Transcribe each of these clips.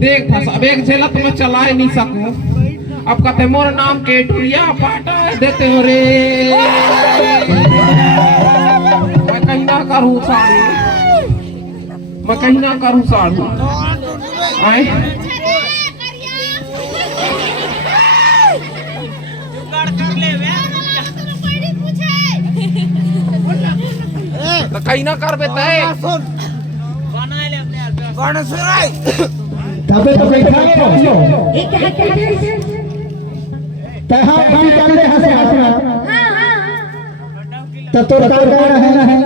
देख अब एक झेला तो मैं चला ही नहीं सकूं। अब कहते मोर नाम के टुरिया पाटा देते हो रे। मैं कहीं ना करूं साड़ू, मैं कहीं ना करूं साड़ू। आए तो कहीं ना कर बेटा तबे तो बैठा रहो तहां अभी करले हंसे हंसना तब तो कर रहा है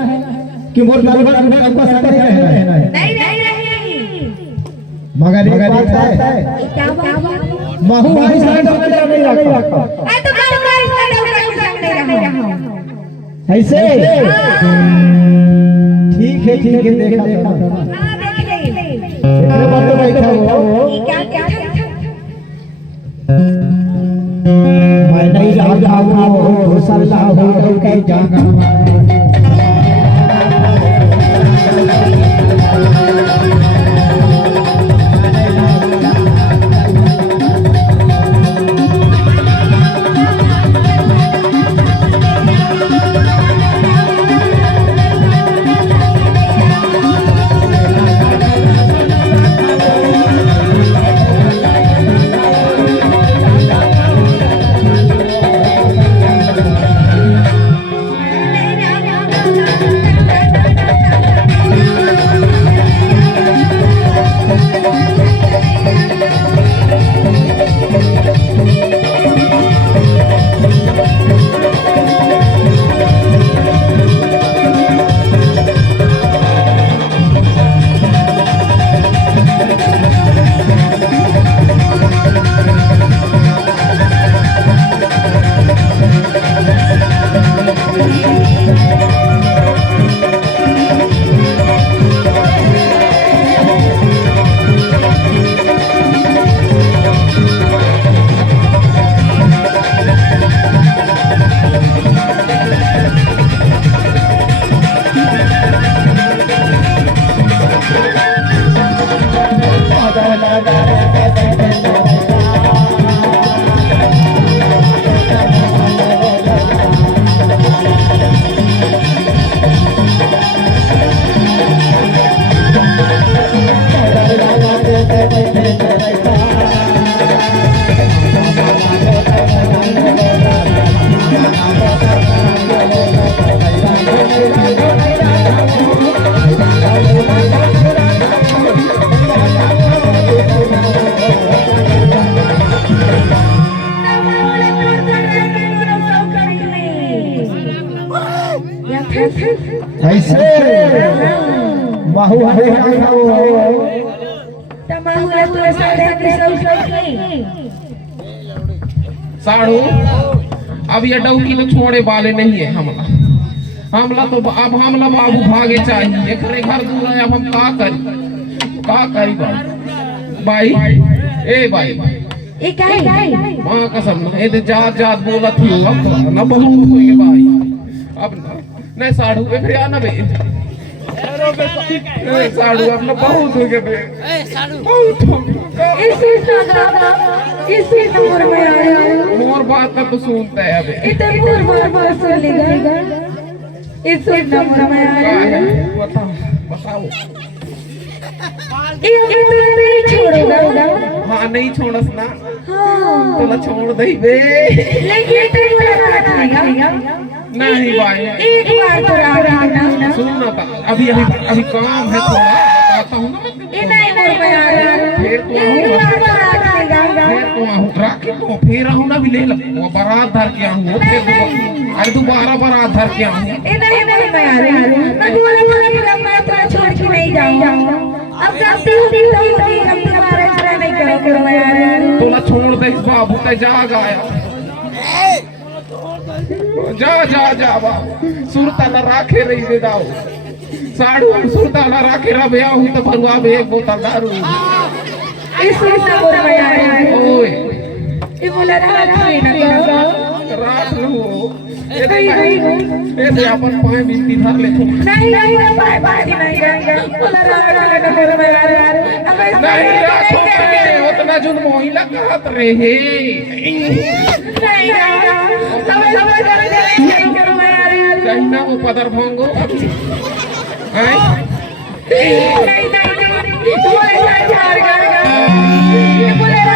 कि मोर दरबार में हमको साथ रहना है। नहीं मगर एक बात है क्या बात महू हरी साइड में नहीं रखो ए तो नहीं रहा ऐसे ठीक है देखा इतने बार तो बैठा हो क्या मैं नहीं जाऊंगा हो सल्ला हो के जाऊंगा ऐसे महू हरे साड़ू अब ये डौकी तो छोड़े वाले नहीं है हमला हमला तो अब हमला बाबू भागे चाहिए घरे घर दूर है अब हम का करी भाई ए भाई माँ कसम ए तो जात जात बोला थी अब न बहुत हुई भाई अब नहीं साड़ू पे फिर आना बे साड़ू अब न बहुत हो गए बे इसी नंबर में आया मोर बात तो सुनता है अबे इतने मोर सुन लेगा इसी नंबर में आया बताओ ये नहीं छोड़ेगा हाँ नहीं छोड़स ना हाँ तो छोड़ दे बे लेकिन तेरी बात आएगा नहीं भाई एक बार तो रहा सुन ना अभी अभी काम है थोड़ा बताता हूँ ना ये नहीं मोर में आया फिर तो एक बार तो रखेगा फिर तो आहू राखी तो फिर आहू ना भी ले लो वो बारात धर के आहू अरे दोबारा बारात धर के आहू ये नहीं मैं आ रहा मैं बोला मैं तो छोड़ के नहीं जाऊंगा अब गलती होती अब तुम्हारा इतना नहीं करो मैं आ रहा तोला छोड़ दे इस बाबू ते जा गाया जा बाबू सुरता ना राखे रही दे दाओ साड़ू सुरता ना राखे रबे आहू तो भरवा में एक बोतल दारू इस नंबर में आया ओए ये बोला रात में ना रात लो ऐसे अपन पाए बिस्ती धर ले नहीं बाय बाय नहीं जाएगा बोला रात नंबर में आ रहा अब नहीं राखो पे उतना जुन महिला कहत रहे नहीं करो मैं आ रहा कहीं ना वो पदर भांगो हैं नहीं तुम्हारे साथ चार कर